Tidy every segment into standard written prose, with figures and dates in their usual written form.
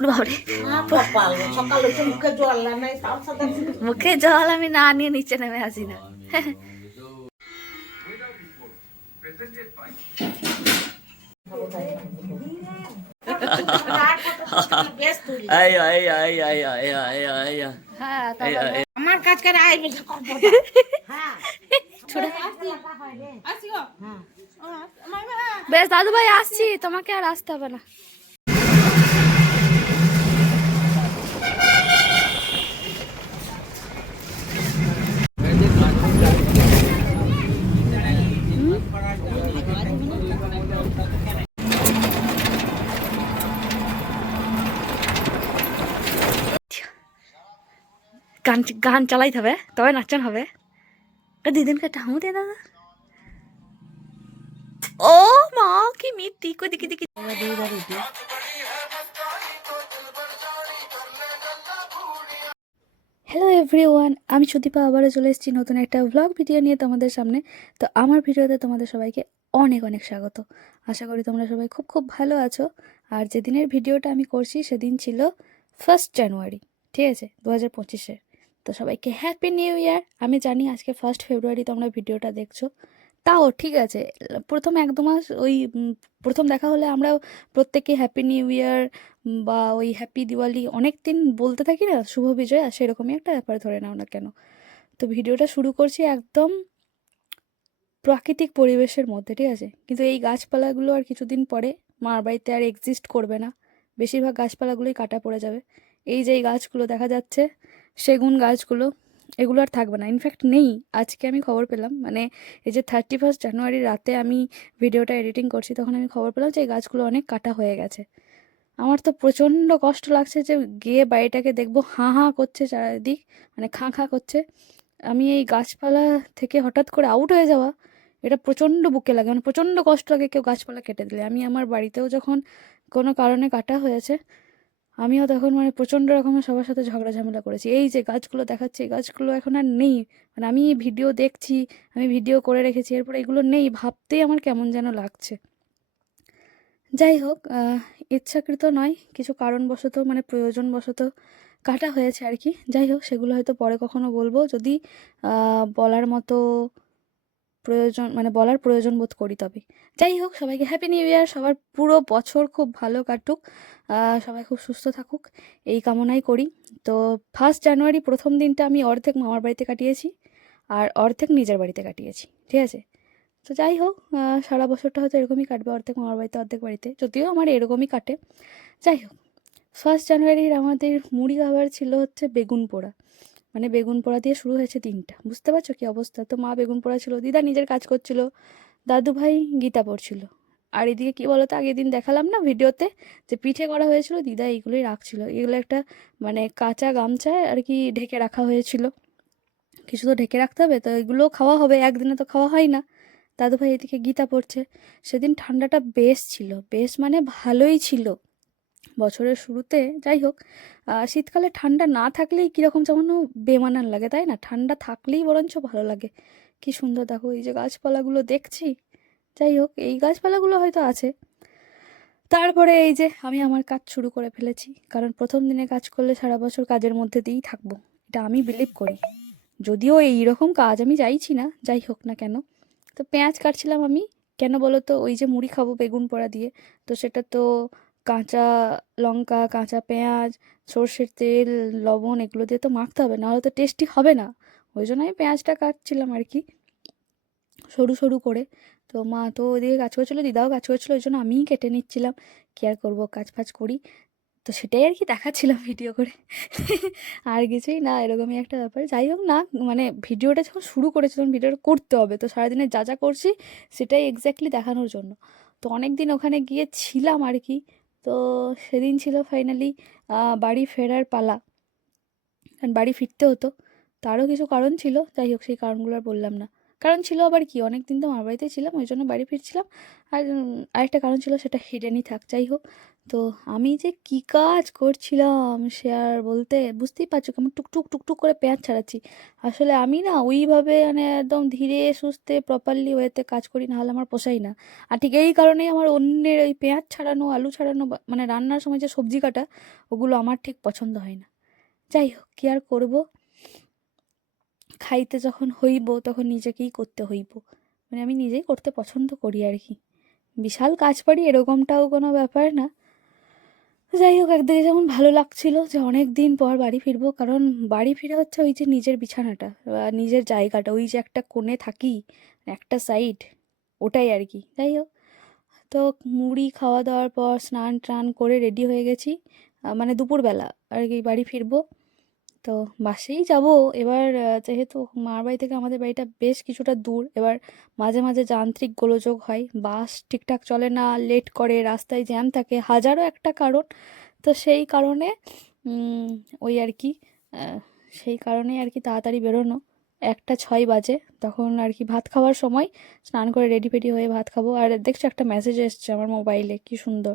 বাবারে, মুখে জল আমি না নিয়ে নিচে নেমে আসি না। আমার কাজ করে আইবে বেশ দাদু ভাই আসছি, তোমাকে আর আসতে হবে না। গান গান চালাইতে হবে, তবে নাচন হবে। দিদিনকে ঠামু দে দাদা। ও মা কি মিত্তি কই দেখি দেখি। হ্যালো এভরিওয়ান, আমি সুদীপা আবারও চলে এসেছি নতুন একটা ভ্লগ ভিডিও নিয়ে তোমাদের সামনে। তো আমার ভিডিওতে তোমাদের সবাইকে অনেক অনেক স্বাগত। আশা করি তোমরা সবাই খুব খুব ভালো আছো। আর যেদিনের ভিডিওটা আমি করছি সেদিন ছিল 1 জানুয়ারি, ঠিক আছে, 2025-এর। তো সবাইকে হ্যাপি নিউ ইয়ার। আমি জানি আজকে 1 ফেব্রুয়ারি তোমরা ভিডিওটা দেখছো, তাও ঠিক আছে। প্রথম 1-2 মাস ওই প্রথম দেখা হলে আমরা প্রত্যেকে হ্যাপি নিউ ইয়ার বা ওই হ্যাপি দিওয়ালি অনেক দিন বলতে থাকি না, শুভ বিজয়া, সেরকমই একটা ব্যাপার ধরে নাও না কেন। তো ভিডিওটা শুরু করছি একদম প্রাকৃতিক পরিবেশের মধ্যে, ঠিক আছে। কিন্তু এই গাছপালাগুলো আর কিছুদিন পরে মার বাড়িতে আর এক্সিস্ট করবে না, বেশিরভাগ গাছপালাগুলোই কাটা পড়ে যাবে। এই যে এই গাছগুলো দেখা যাচ্ছে, সেগুন গাছগুলো, এগুলো আর থাকবে না, ইনফ্যাক্ট নেই। আজকে আমি খবর পেলাম, মানে এই যে 31 জানুয়ারি রাতে আমি ভিডিওটা এডিটিং করছি, তখন আমি খবর পেলাম যে এই গাছগুলো অনেক কাটা হয়ে গেছে। আমার তো প্রচণ্ড কষ্ট লাগছে যে গিয়ে বাড়িটাকে দেখবো হাঁ হাঁ করছে চারিদিক, মানে খাঁ খাঁ করছে। আমি এই গাছপালা থেকে হঠাৎ করে আউট হয়ে যাওয়া, এটা প্রচণ্ড বুকে লাগে, মানে প্রচণ্ড কষ্ট লাগে কেউ গাছপালা কেটে দিলে। আমি আমার বাড়িতেও যখন কোনো কারণে কাটা হয়েছে, আমিও তখন মানে প্রচণ্ড রকমের সবার সাথে ঝগড়া ঝামেলা করেছি। এই যে গাছগুলো দেখাচ্ছে, এই গাছগুলো এখন আর নেই। মানে আমি ভিডিও দেখছি, আমি ভিডিও করে রেখেছি, এরপর এগুলো নেই ভাবতেই আমার কেমন যেন লাগছে। যাই হোক, ইচ্ছাকৃত নয়, কিছু কারণবশত মানে প্রয়োজনবশত কাটা হয়েছে আর কি। যাই হোক, সেগুলো হয়তো পরে কখনো বলবো, যদি বলার মতো প্রয়োজন, মানে বলার প্রয়োজন বোধ করি তবে। যাই হোক, সবাইকে হ্যাপি নিউ ইয়ার। সবার পুরো বছর খুব ভালো কাটুক, সবাই খুব সুস্থ থাকুক, এই কামনাই করি। তো 1 জানুয়ারি প্রথম দিনটা আমি অর্ধেক মামার বাড়িতে কাটিয়েছি আর অর্ধেক নিজের বাড়িতে কাটিয়েছি, ঠিক আছে। তো যাই হোক, সারা বছরটা হয়তো এরকমই কাটবে, অর্ধেক মামার বাড়িতে অর্ধেক বাড়িতে, যদিও আমার এরকমই কাটে। যাই হোক, 1 জানুয়ারির আমাদের মুড়ি খাবার ছিল হচ্ছে বেগুন পোড়া। মানে বেগুন পোড়া দিয়ে শুরু হয়েছে দিনটা, বুঝতে পারছো কি অবস্থা। তো মা বেগুন পোড়া ছিল, দিদা নিজের কাজ করছিল, দাদু ভাই গীতা পড়ছিল। আর এদিকে কী বলতো, আগের দিন দেখালাম না ভিডিওতে যে পিঠে করা হয়েছিল, দিদা এইগুলোই রাখছিল। এগুলো একটা মানে কাঁচা গামছায় আর কি ঢেকে রাখা হয়েছিল, কিছু তো ঢেকে রাখতে হবে, তো এগুলো খাওয়া হবে, একদিনে তো খাওয়া হয় না। দাদুভাই এদিকে গীতা পড়ছে। সেদিন ঠান্ডাটা বেশ ছিল, বেশ মানে ভালোই ছিল বছরের শুরুতে। যাই হোক, শীতকালে ঠান্ডা না থাকলেই কীরকম যেমন বেমানান লাগে, তাই না? ঠান্ডা থাকলেই বরঞ্চ ভালো লাগে। কি সুন্দর দেখো এই যে গাছপালাগুলো দেখছি। যাই হোক, এই গাছপালাগুলো হয়তো আছে। তারপরে এই যে আমি আমার কাজ শুরু করে ফেলেছি, কারণ প্রথম দিনে কাজ করলে সারা বছর কাজের মধ্যে দিয়েই থাকবো, এটা আমি বিলিভ করি। যদিও এইরকম কাজ আমি চাইছি না, যাই হোক না কেন। তো পেঁয়াজ কাটছিলাম আমি, কেন বলো তো, ওই যে মুড়ি খাবো বেগুন পোড়া দিয়ে, তো সেটা তো কাঁচা লঙ্কা, কাঁচা পেঁয়াজ, সর্ষের তেল, লবণ এগুলো দিয়ে তো মাখতে হবে, নাহলে তো টেস্টি হবে না। ওই জন্য আমি পেঁয়াজটা কাটছিলাম আর কি, সরু সরু করে। তো মা তো ওইদিকে কাজ করছিলো, দিদাও কাজ করছিলো, ওই জন্য আমিই কেটে নিচ্ছিলাম, কি আর করবো, কাজ ফাজ করি। তো সেটাই আর কি দেখাচ্ছিলাম ভিডিও করে, আর কিছুই না, এরকমই একটা ব্যাপার। যাই হোক না, মানে ভিডিওটা যখন শুরু করেছি তখন ভিডিওটা করতে হবে, তো সারাদিনে যা যা করছি সেটাই এক্স্যাক্টলি দেখানোর জন্য। তো অনেক দিন ওখানে গিয়ে ছিলাম আর কি। তো সেদিন ছিল ফাইনালি বাড়ি ফেরার পালা, কারণ বাড়ি ফিরতে হতো। তারও কিছু কারণ ছিল, যাই হোক সেই কারণগুলো আর বললাম না, কারণ ছিল আবার কি, অনেক দিন তো মামার বাড়িতেই ছিলাম, ওই জন্য বাড়ি ফিরছিলাম। আর আরেকটা কারণ ছিল, সেটা হিডেনই থাক, যাই হোক। তো আমি যে কি কাজ করছিলাম সে আর বলতে, বুঝতেই পারছো কেমন টুকটুক টুকটুক করে পেঁয়াজ ছাড়াচ্ছি। আসলে আমি না ওইভাবে মানে একদম ধীরে সুস্থে প্রপারলি ওয়েতে কাজ করি, না হলে আমার পোষাই না। আর ঠিক এই কারণেই আমার অন্যের ওই পেঁয়াজ ছাড়ানো, আলু ছাড়ানো, মানে রান্নার সময় যে সবজি কাটা, ওগুলো আমার ঠিক পছন্দ হয় না। যাই হোক, কি আর করবো, খাইতে যখন হইব তখন নিজেকেই করতে হইব, মানে আমি নিজেই করতে পছন্দ করি আর কি। বিশাল কাজ পারি এরকমটাও কোনো ব্যাপার না। যাই হোক, একদিকে যেমন ভালো লাগছিল যে অনেক দিন পর বাড়ি ফিরবো, কারণ বাড়ি ফিরে হচ্ছে ওই যে নিজের বিছানাটা বা নিজের জায়গাটা, ওই যে একটা কোণে থাকি, একটা সাইড, ওটাই আর কি। যাই হোক, তো মুড়ি খাওয়া দাওয়ার পর স্নান টান করে রেডি হয়ে গেছি, মানে দুপুরবেলা আর কি বাড়ি ফিরবো। তো বাসেই যাব এবার। যেহেতু মার বাড়ি থেকে আমাদের বাড়িটা বেশ কিছুটা দূর, এবার মাঝে মাঝে যান্ত্রিক গোলযোগ হয়, বাস ঠিকঠাক চলে না, লেট করে, রাস্তায় জ্যাম থাকে, হাজারো একটা কারণ। তো সেই কারণে উম, ওই আর কি, আহ, সেই কারণেই আর কি তাড়াতাড়ি বেরোনো। 1:06 বাজে তখন আর কি, ভাত খাওয়ার সময়। স্নান করে রেডি ফেডি হয়ে ভাত খাবো, আর দেখছো একটা মেসেজ এসছে আমার মোবাইলে, কি সুন্দর,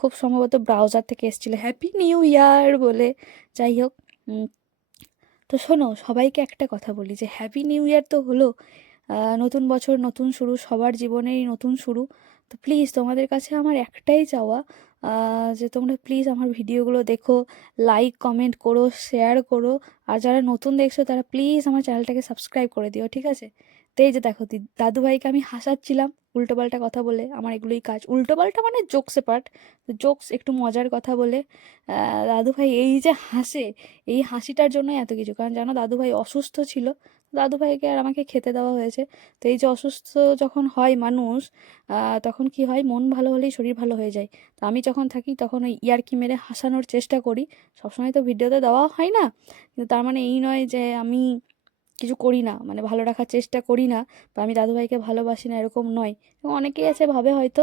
খুব সম্ভবত ব্রাউজার থেকে এসেছিল, হ্যাপি নিউ ইয়ার বলে। যাই হোক, তো শোনো, সবাইকে একটা কথা বলি যে হ্যাপি নিউ ইয়ার তো হলো, নতুন বছর নতুন শুরু, সবার জীবনেই নতুন শুরু। তো প্লিজ তোমাদের কাছে আমার একটাই চাওয়া, যে তোমরা প্লিজ আমার ভিডিওগুলো দেখো, লাইক কমেন্ট করো, শেয়ার করো। আর যারা নতুন দেখছো তারা প্লিজ আমার চ্যানেলটাকে সাবস্ক্রাইব করে দিও, ঠিক আছে? তো এই যে দেখো, দাদুভাইকে আমি হাসাচ্ছিলাম উল্টোপাল্টা কথা বলে, আমার এগুলোই কাজ, উল্টোপাল্টা মানে জোকসে পার্ট, জোকস একটু মজার কথা বলে। দাদুভাই এই যে হাসে, এই হাসিটার জন্য এত কিছু, কারণ জানো দাদুভাই অসুস্থ ছিল, দাদুভাইকে আর আমাকে খেতে দেওয়া হয়েছে। তো এই যে অসুস্থ যখন হয় মানুষ, তখন কি হয়, মন ভালো হলেই শরীর ভালো হয়ে যায়। তো আমি যখন থাকি তখন ওই ইয়ার্কি মেরে হাসানোর চেষ্টা করি, সবসময় তো ভিডিওতে দেওয়া হয় না, কিন্তু তার মানে এই নয় যে আমি কিছু করি না, মানে ভালো রাখার চেষ্টা করি না, বা আমি দাদুভাইকে ভালোবাসি না, এরকম নয়। এবং অনেকেই আছে ভাবে হয়তো।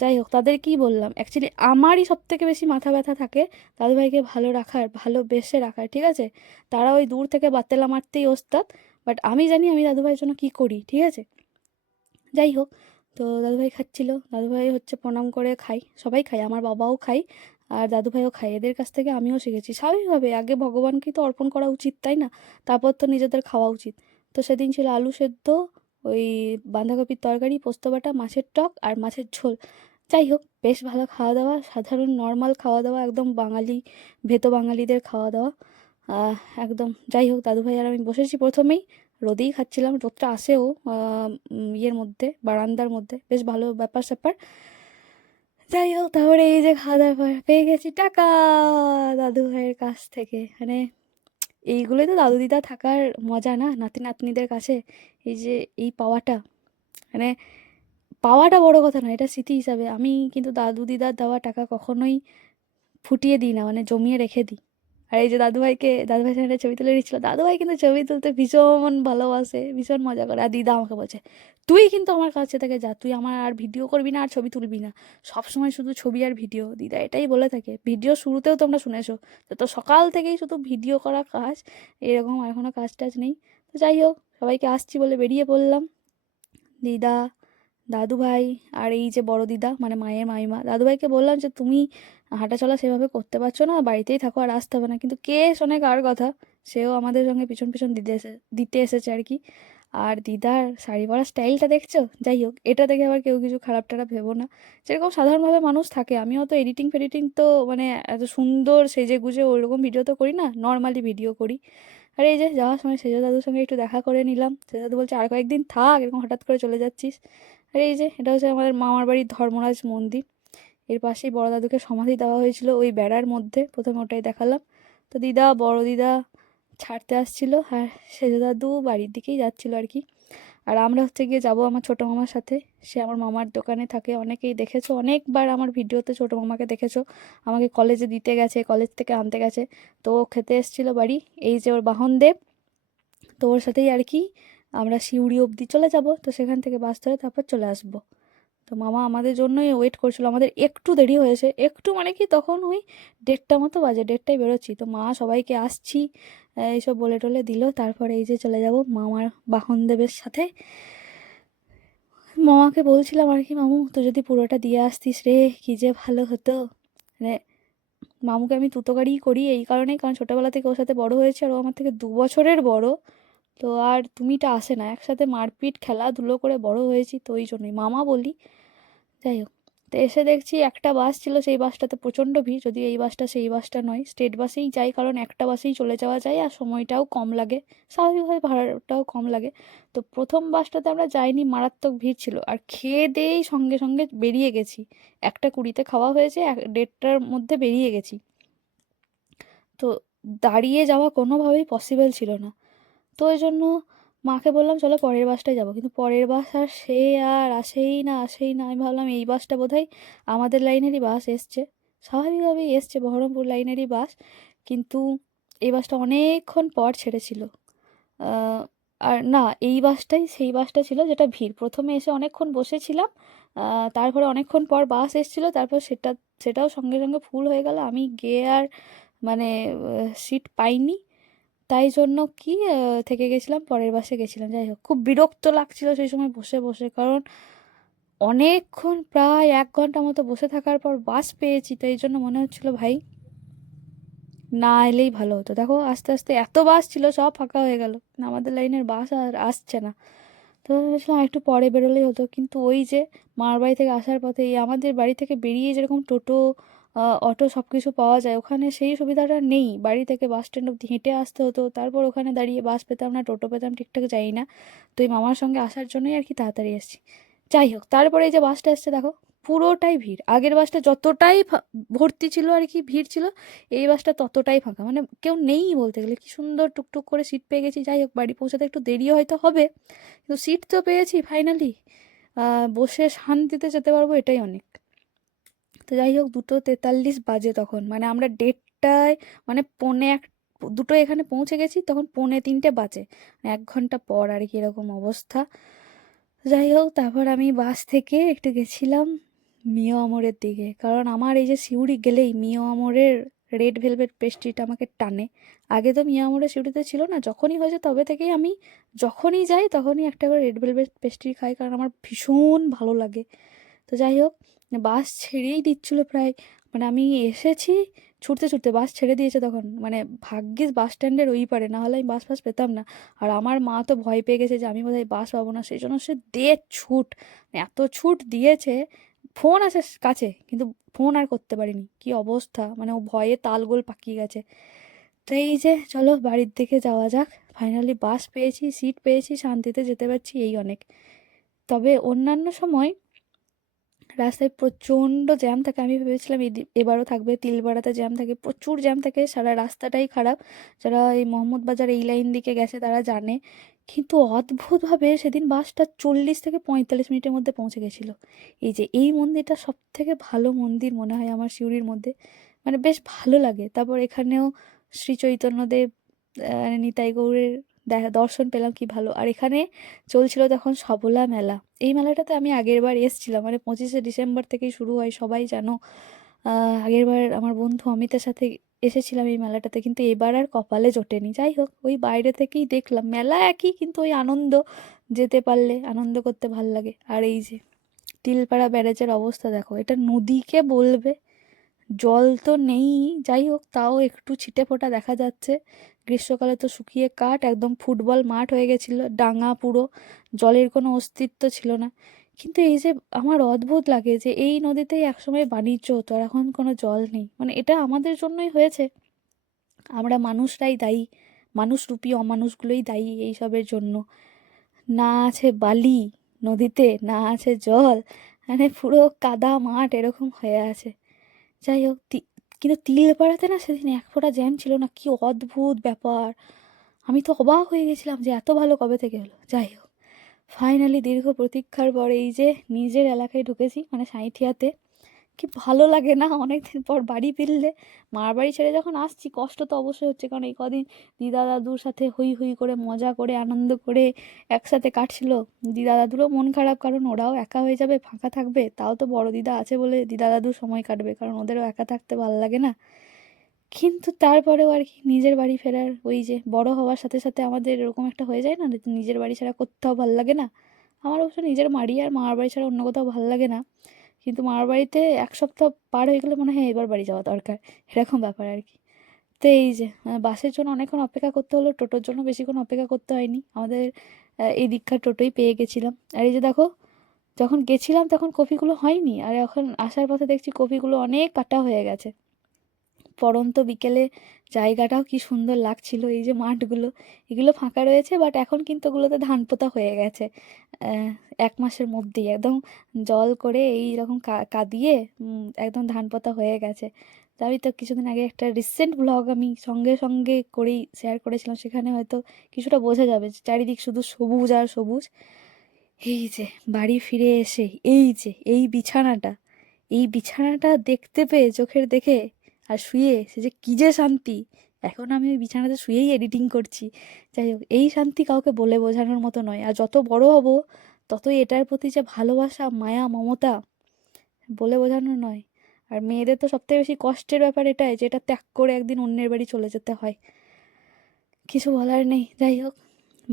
যাই হোক, তাদের কি বললাম, অ্যাকচুয়ালি আমারই সব থেকে বেশি মাথা ব্যথা থাকে দাদুভাইকে ভালো রাখার, ভালোবেসে রাখার, ঠিক আছে? তারা ওই দূর থেকে বাতেলা মারতেই ওস্তাদ, বাট আমি জানি আমি দাদুভাইয়ের জন্য কি করি, ঠিক আছে? যাই হোক, তো দাদুভাই খাচ্ছিল, দাদুভাই হচ্ছে প্রণাম করে খাই, সবাই খাই, আমার বাবাও খাই, আর দাদুভাইও খাই, এদের কাছ থেকে আমিও শিখেছি স্বাভাবিকভাবে, আগে ভগবানকেই তো অর্পণ করা উচিত, তাই না? তারপর তো নিজেদের খাওয়া উচিত। তো সেদিন ছিল আলু সেদ্ধ, ওই বাঁধাকপির তরকারি, পোস্ত বাটা, মাছের টক আর মাছের ঝোল। যাই হোক, বেশ ভালো খাওয়া দাওয়া, সাধারণ নর্মাল খাওয়া দাওয়া, একদম বাঙালি, ভেতো বাঙালিদের খাওয়া দাওয়া। আহ, একদম। যাই হোক, দাদুভাই আর আমি বসেছি প্রথমেই, রোদেই খাচ্ছিলাম, রোদটা আসেও ইয়ের মধ্যে, বারান্দার মধ্যে, বেশ ভালো ব্যাপার স্যাপার। যাই হোক, তারপরে এই যে খাওয়া দাওয়ার পর পেয়ে গেছি টাকা দাদু ভাইয়ের কাছ থেকে, মানে এইগুলোই তো দাদু দিদা থাকার মজা না, নাতি নাতনিদের কাছে। এই যে এই পাওয়াটা, মানে পাওয়াটা বড় কথা না, এটা স্মৃতি হিসাবে আমি কিন্তু দাদু দিদার দেওয়া টাকা কখনোই ফুটিয়ে দিই না, মানে জমিয়ে রেখে দিই। আর এই যে দাদুভাইয়ের সঙ্গে একটা ছবি তুলে দিচ্ছিল, দাদুভাই কিন্তু ছবি তুলতে ভীষণ ভালোবাসে, ভীষণ মজা করে। আর দিদা আমাকে বলছে, তুই কিন্তু আমার কাছে থেকে যা, তুই আমার আর ভিডিও করবি না, আর ছবি তুলবি না, সবসময় শুধু ছবি আর ভিডিও। দিদা এটাই বলে থাকে, ভিডিও শুরুতেও তোমরা শুনেছো, তো সকাল থেকেই শুধু ভিডিও করা কাজ, এরকম আর কোনো কাজ টাজ নেই। তো যাই হোক, সবাইকে আসছি বলে বেরিয়ে পড়লাম, দিদা, দাদুভাই, আর এই যে বড় দিদা মানে মায়ের মাইমা। দাদুভাইকে বললাম যে তুমি হাঁটাচলা সেভাবে করতে পারছো না, বাড়িতেই থাকো, আর আসতে হবে না, কিন্তু কে শোনে কার কথা, সেও আমাদের সঙ্গে পিছন পিছন দিতে এসেছে আর কি। আর দিদার শাড়ি পরার স্টাইলটা দেখছো? যাই হোক, এটা দেখে আবার কেউ কিছু খারাপ টারাপ ভেবো না, যেরকম সাধারণভাবে মানুষ থাকে, আমিও তো এডিটিং ফেডিটিং তো মানে এত সুন্দর সেজে গুজে ওইরকম ভিডিও তো করি না, নর্মালি ভিডিও করি। আর এই যে যাওয়ার সময় সেজো দাদুর সঙ্গে একটু দেখা করে নিলাম, সেজো দাদু বলছে আর কয়েকদিন থাক, এরকম হঠাৎ করে চলে যাচ্ছিস। আর এই যে এটা হচ্ছে আমাদের মামার বাড়ির ধর্মরাজ মন্দির, এর পাশেই বড় দাদুকে সমাধি দেওয়া হয়েছিল ওই বেড়ার মধ্যে, প্রথমে ওটাই দেখালাম। তো দিদা, বড় দিদা ছাড়তে আসছিল, আর সেজো দাদু বাড়ির দিকেই যাচ্ছিল আর কি। আর আমরা হচ্ছে গিয়ে যাবো আমার ছোটো মামার সাথে, সে আমার মামার দোকানে থাকে, অনেকেই দেখেছো, অনেকবার আমার ভিডিওতে ছোটো মামাকে দেখেছো, আমাকে কলেজে দিতে গেছে, কলেজ থেকে আনতে গেছে। তো ও খেতে এসেছিলো বাড়ি, এই যে ওর বাহনদেব, তো ওর সাথেই আর কি আমরা সিউড়ি অবধি চলে যাব, তো সেখান থেকে বাস ধরে তারপর চলে আসবো। তো মামা আমাদের জন্যই ওয়েট করছিল, আমাদের একটু দেরি হয়েছে, একটু মানে কি তখন ওই 1:30 মতো বাজে, 1:30টায় বেরোচ্ছি। তো মা সবাইকে আসছি এইসব বলে টলে দিল, তারপরে এই যে চলে যাব মামার বাহনদেবের সাথে। মামাকে বলছিলাম আর কি, মামু তো যদি পুরোটা দিয়ে আসতিস রে কি যে ভালো হতো। মানে মামুকে আমি তুতোকারিই করি এই কারণেই, কারণ ছোটোবেলা থেকে ওর সাথে বড় হয়েছে আর ও আমার থেকে 2 বছরের বড়। তো আর তুমিটা আসে না, একসাথে মারপিট খেলাধুলো করে বড় হয়েছি, তো ওই জন্যই মামা বলি। যাই হোক, তো এসে দেখছি একটা বাস ছিল, সেই বাসটাতে প্রচণ্ড ভিড়, যদিও এই বাসটা সেই বাসটা নয়, স্টেট বাসেই যাই, কারণ একটা বাসেই চলে যাওয়া যায় আর সময়টাও কম লাগে, স্বাভাবিকভাবে ভাড়াটাও কম লাগে। তো প্রথম বাসটাতে আমরা যাইনি, মারাত্মক ভিড় ছিল, আর খেয়ে দিয়েই সঙ্গে সঙ্গে বেরিয়ে গেছি। 1:20 খাওয়া হয়েছে, 1:30টার মধ্যে বেরিয়ে গেছি। তো দাঁড়িয়ে যাওয়া কোনোভাবেই পসিবল ছিল না। তো ওই জন্য মাকে বললাম চলো পরের বাসটায় যাবো, কিন্তু পরের বাস আর সে আর আসেই না আসেই না। আমি ভাবলাম এই বাসটা বোধহয় আমাদের লাইনেরই বাস এসছে, স্বাভাবিকভাবেই এসছে, বহরমপুর লাইনেরই বাস, কিন্তু এই বাসটা অনেকক্ষণ পর ছেড়েছিল। আহ, আর না, এই বাসটাই সেই বাসটা ছিল যেটা ভিড়, প্রথমে এসে অনেকক্ষণ বসেছিলাম, তারপরে অনেকক্ষণ পর বাস এসেছিলো, তারপর সেটাও সঙ্গে সঙ্গে ফুল হয়ে গেল, আমি গিয়ে আর মানে সিট পাইনি, তাই জন্য কি থেকে গেছিলাম, পরের বাসে গেছিলাম। যাই হোক, খুব বিরক্ত লাগছিল সেই সময় বসে বসে, কারণ অনেকক্ষণ প্রায় 1 ঘন্টা মতো বসে থাকার পর বাস পেয়েছি, তো এই জন্য মনে হচ্ছিল ভাই না এলেই ভালো হতো। দেখো আস্তে আস্তে এত বাস ছিল সব ফাঁকা হয়ে গেল, আমাদের লাইনের বাস আর আসছে না। তো ভেবেছিলাম একটু পরে বেরোলেই হতো, কিন্তু ওই যে মামার বাড়ি থেকে আসার পথে এই আমাদের বাড়ি থেকে বেরিয়ে যেরকম টোটো অটো সব কিছু পাওয়া যায়, ওখানে সেই সুবিধাটা নেই, বাড়ি থেকে বাস স্ট্যান্ড অব্দি হেঁটে আসতে হতো, তারপর ওখানে দাঁড়িয়ে বাস পেতাম না, টোটো পেতাম ঠিকঠাক যাই না। তো এই মামার সঙ্গে আসার জন্যই আর কি তাড়াতাড়ি এসেছি। যাই হোক, তারপরে এই যে বাসটা এসছে দেখো, পুরোটাই ভিড়, আগের বাসটা যতটাই ভর্তি ছিল আর কি ভিড় ছিল, এই বাসটা ততটাই ফাঁকা, মানে কেউ নেই বলতে গেলে, কি সুন্দর টুকটুক করে সিট পেয়ে গেছি। যাই হোক, বাড়ি পৌঁছাতে একটু দেরিও হয়তো হবে, কিন্তু সিট তো পেয়েছি ফাইনালি, বসে শান্তিতে যেতে পারবো, এটাই অনেক। তো যাই হোক, 2:43 বাজে তখন, মানে আমরা 1:30টায়, মানে দুটো এখানে পৌঁছে গেছি, তখন 2:45 বাজে, মানে 1 ঘন্টা পর আর কি এরকম অবস্থা। যাই হোক, তারপর আমি বাস থেকে একটু গেছিলাম মিও আমরের দিকে, কারণ আমার এই যে সিউড়ি গেলেই মিও আমরের রেড ভেলভেট পেস্ট্রিটা আমাকে টানে। আগে তো মিও আমরের সিউড়িতে ছিল না, যখনই হয়েছে তবে থেকেই আমি যখনই যাই তখনই একটা করে রেড ভেলভেট পেস্ট্রি খাই, কারণ আমার ভীষণ ভালো লাগে। তো যাই হোক, বাস ছেড়েই দিচ্ছিল প্রায়, মানে আমি এসেছি ছুটতে ছুটতে, বাস ছেড়ে দিয়েছে তখন, মানে ভাগ্যিস বাস স্ট্যান্ডের ওই পারে, না হলে আমি বাস ফাস পেতাম না। আর আমার মা তো ভয় পেয়ে গেছে যে আমি বোধহয় বাস পাবো না, সেই জন্য সে ছুট, মানে এত ছুট দিয়েছে, ফোন আছে কাছে কিন্তু ফোন আর করতে পারিনি, কি অবস্থা, মানে ও ভয়ে তালগোল পাকিয়ে গেছে। তো এই যে চলো বাড়ির দিকে যাওয়া যাক, ফাইনালি বাস পেয়েছি, সিট পেয়েছি, শান্তিতে যেতে পারছি, এই অনেক। তবে অন্যান্য সময় রাস্তায় প্রচণ্ড জ্যাম থাকে, আমি ভেবেছিলাম এবারও থাকবে, তিলপাড়াতে জ্যাম থাকে, প্রচুর জ্যাম থাকে, সারা রাস্তাটাই খারাপ, যারা এই মোহাম্মদ বাজার এই লাইন দিকে গেছে তারা জানে। কিন্তু অদ্ভুতভাবে সেদিন বাসটা 40 থেকে 45 মিনিটের মধ্যে পৌঁছে গেছিলো। এই যে এই মন্দিরটা সব থেকে ভালো মন্দির মনে হয় আমার সিউড়ির মধ্যে, মানে বেশ ভালো লাগে। তারপর এখানেও শ্রী চৈতন্যদেব নিতাই গৌড়ের দর্শন পেলাম, কি ভালো। আর এখানে চলছিল তখন সবলা মেলা, এই মেলাটাতে আমি আগের বার এসেছিলাম, মানে 25শে ডিসেম্বর থেকেই শুরু হয় সবাই জানো। আগের বার আমার বন্ধু অমিতের সাথে এসেছিলাম এই মেলাটাতে, কিন্তু এবার আর কপালে জোটেনি। যাই হোক, ওই বাইরে থেকেই দেখলাম, মেলা একই, কিন্তু ওই আনন্দ, যেতে পারলে আনন্দ করতে ভাল লাগে। আর এই যে তিলপাড়া ব্যারেজের অবস্থা দেখো, এটা নদীকে বলবে, জল তো নেই, যাই হোক তাও একটু ছিটে ফোঁটা দেখা যাচ্ছে। গ্রীষ্মকালে তো শুকিয়ে কাঠ, একদম ফুটবল মাঠ হয়ে গেছিলো, ডাঙা পুরো, জলের কোনো অস্তিত্ব ছিল না। কিন্তু এই যে আমার অদ্ভুত লাগে যে এই নদীতেই একসময় বাণিজ্য হতো, আর এখন কোনো জল নেই, মানে এটা আমাদের জন্যই হয়েছে, আমরা মানুষরাই দায়ী, মানুষরূপী অমানুষগুলোই দায়ী এইসবের জন্য। না আছে বালি নদীতে, না আছে জল, মানে পুরো কাদা মাঠ এরকম হয়ে আছে। যাই হোক, কিন্তু তিলপাড়াতে না সেদিন এক ফোঁটা জ্যাম ছিল না, কি অদ্ভুত ব্যাপার, আমি তো অবাক হয়ে গেছিলাম যে এত ভালো কবে থেকে হলো। যাই হোক, ফাইনালি দীর্ঘ প্রতীক্ষার পরে এই যে নিজের এলাকায় ঢুকেছি, মানে সাঁইথিয়াতে। কি ভালো লাগে না অনেকদিন পর বাড়ি ফিরলে। মার বাড়ি ছেড়ে যখন আসছি কষ্ট তো অবশ্যই হচ্ছে, কারণ এই কদিন দিদা দাদুর সাথে হই হই করে মজা করে আনন্দ করে একসাথে কাটছিল। দিদা দাদুরও মন খারাপ, কারণ ওরাও একা হয়ে যাবে, ফাঁকা থাকবে। তাও তো বড় দিদা আছে বলে দিদা দাদু সময় কাটবে, কারণ ওদেরও একা থাকতে ভালো লাগে না। কিন্তু তারপরেও আর কি নিজের বাড়ি ফেরার ওই যে বড় হওয়ার সাথে সাথে আমাদের এরকম একটা হয়ে যায় না যে নিজের বাড়ি ছাড়া কোথাও ভাল লাগে না। আমার অবশ্য নিজের বাড়ি আর মামার বাড়ি ছাড়া অন্য কোথাও ভাল লাগে না, কিন্তু মামার বাড়িতে এক সপ্তাহ পার হয়ে গেলে মনে হয় এবার বাড়ি যাওয়া দরকার, এরকম ব্যাপার আর কি। তো এই যে বাসের জন্য অনেকক্ষণ অপেক্ষা করতে হলো, টোটোর জন্য বেশিক্ষণ অপেক্ষা করতে হয়নি আমাদের। এই দিককার টোটোই পেয়ে গেছিলাম। আর এই যে দেখো, যখন গেছিলাম তখন কপিগুলো হয়নি, আর এখন আসার পথে দেখছি কপিগুলো অনেক কাটা হয়ে গেছে। পড়ন্ত বিকেলে জায়গাটাও কি সুন্দর লাগছিল, এই যে মাঠগুলো এগুলো ফাঁকা রয়েছে, বাট এখন কিন্তু ওগুলোতে ধান পোতা হয়ে গেছে। আহ, 1 মাসের মধ্যেই একদম জল করে এইরকম কাঁদিয়ে একদম ধান পোতা হয়ে গেছে। তো আমি তো কিছুদিন আগে একটা রিসেন্ট ব্লগ আমি সঙ্গে সঙ্গে করেই শেয়ার করেছিলাম, সেখানে হয়তো কিছুটা বোঝা যাবে যে চারিদিক শুধু সবুজ আর সবুজ। এই যে বাড়ি ফিরে এসে এই বিছানাটা দেখতে পেয়ে চোখের দেখে আর শুয়ে সে যে কী যে শান্তি। এখন আমি ওই বিছানাতে শুয়েই এডিটিং করছি। যাই হোক, এই শান্তি কাউকে বলে বোঝানোর মতো নয়। আর যত বড় হব ততই এটার প্রতি যে ভালোবাসা, মায়া, মমতা বলে বোঝানো নয়। আর মেয়েদের তো সবথেকে বেশি কষ্টের ব্যাপার এটাই, যে এটা ত্যাগ করে একদিন অন্যের বাড়ি চলে যেতে হয়। কিছু বলার নেই। যাই হোক,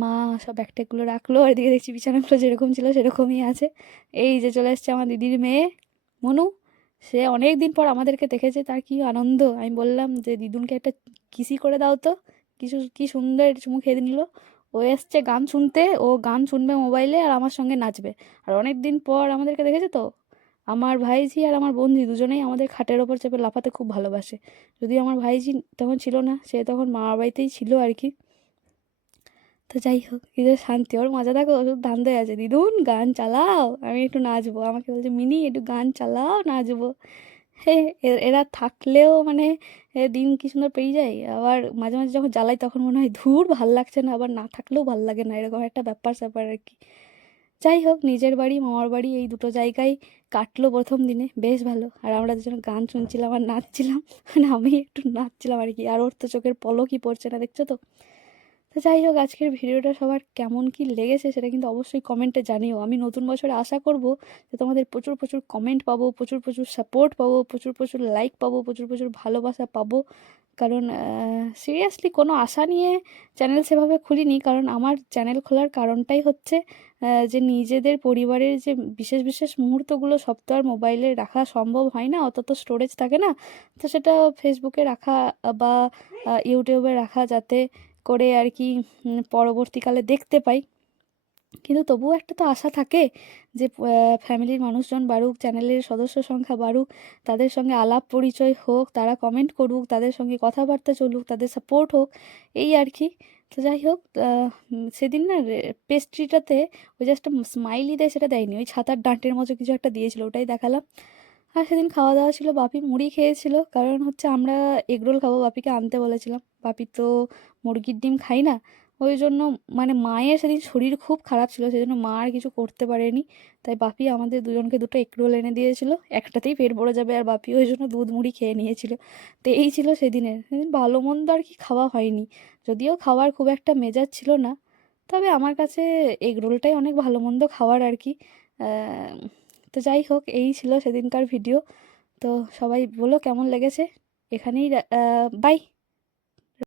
মা সব ব্যাগট্যাগগুলো রাখলো, আর এদিকে দেখছি বিছানাগুলো যেরকম ছিল সেরকমই আছে। এই যে চলে এসছে আমার দিদির মেয়ে মনু। সে অনেক দিন পর আমাদেরকে দেখেছে, তার কি আনন্দ। আমি বললাম যে দিদুনকে একটা কিসি করে দাও তো, কিছু কি সুন্দর চুমু খেয়ে নিল। ও এসছে গান শুনতে, ও গান শুনবে মোবাইলে আর আমার সঙ্গে নাচবে। আর অনেক দিন পর আমাদেরকে দেখেছে তো। আমার ভাইঝি আর আমার বোনঝি দুজনেই আমাদের খাটের ওপর চেপে লাফাতে খুব ভালোবাসে। যদিও আমার ভাইঝি তখন ছিল না, সে তখন মামার বাড়িতেই ছিল আর কি। তো যাই হোক, কি যে শান্তি। ওর মজা দেখো, ও শুধু ধান্দায় আছে, দিদুন গান চালাও আমি একটু নাচবো। আমাকে বলছে মিনি একটু গান চালাও নাচবো। হে, এরা থাকলেও মানে দিন কি সুন্দর পেরিয়ে যায়। আবার মাঝে মাঝে যখন জ্বালাই তখন মনে হয় ধুর ভাল লাগছে না, আবার না থাকলেও ভাল লাগে না, এরকম একটা ব্যাপার স্যাপার আর কি। যাই হোক, নিজের বাড়ি মামার বাড়ি এই দুটো জায়গায় কাটলো প্রথম দিনে বেশ ভালো। আর আমরা দুজন গান শুনছিলাম আর নাচছিলাম, মানে আমি একটু নাচছিলাম আর কি। আর ওর তো চোখের পলকই পড়ছে না, দেখছো তো। তো যাই হোক, আজকের ভিডিওটা সবার কেমন কি লেগেছে সেটা কিন্তু অবশ্যই কমেন্টে জানিও। আমি নতুন বছরে আশা করব যে তোমাদের প্রচুর প্রচুর কমেন্ট পাবো, প্রচুর প্রচুর সাপোর্ট পাবো, প্রচুর প্রচুর লাইক পাবো, প্রচুর প্রচুর ভালোবাসা পাবো। কারণ সিরিয়াসলি কোনো আশা নিয়ে চ্যানেল সেভাবে খুলিনি, কারণ আমার চ্যানেল খোলার কারণটাই হচ্ছে যে নিজেদের পরিবারের যে বিশেষ বিশেষ মুহূর্তগুলো সব তো আর মোবাইলে রাখা সম্ভব হয় না, অত তো স্টোরেজ থাকে না। তো সেটা ফেসবুকে রাখা বা ইউটিউবে রাখা, যাতে করে আর কি পরবর্তীকালে দেখতে পাই। কিন্তু তবুও একটা তো আশা থাকে যে ফ্যামিলির মানুষজন বাড়ুক, চ্যানেলের সদস্য সংখ্যা বাড়ুক, তাদের সঙ্গে আলাপ পরিচয় হোক, তারা কমেন্ট করুক, তাদের সঙ্গে কথাবার্তা চলুক, তাদের সাপোর্ট হোক, এই আর কি। তো যাই হোক, সেদিন না পেস্ট্রিটাতে ওই জাস্ট স্মাইলি দেয় সেটা দেয়নি, ওই ছাতার ডাঁটের মতো কিছু একটা দিয়েছিল, ওটাই দেখালাম। আর সেদিন খাওয়া দাওয়া ছিল, বাপি মুড়ি খেয়েছিল, কারণ হচ্ছে আমরা এগরোল খাবো, বাপিকে আনতে বলেছিলাম। বাপি তো মুরগির ডিম খাই না, ওই জন্য মানে মায়ের সেদিন শরীর খুব খারাপ ছিল, সেই জন্য মা আর কিছু করতে পারেনি। তাই বাপি আমাদের দুজনকে দুটো এগরোল এনে দিয়েছিল, একটাতেই পেট ভরে যাবে, আর বাপি ওই জন্য দুধ মুড়ি খেয়ে নিয়েছিল। তো এই ছিল সেদিনের। সেদিন ভালো মন্দ আর কি খাওয়া হয়নি, যদিও খাওয়ার খুব একটা মেজাজ ছিল না। তবে আমার কাছে এগরোলটাই অনেক ভালো মন্দ খাওয়ার আর কি। আহ, তো যাই হোক, এই ছিল সেদিনকার ভিডিও। তো সবাই বলো কেমন লেগেছে। এখানেই বাই।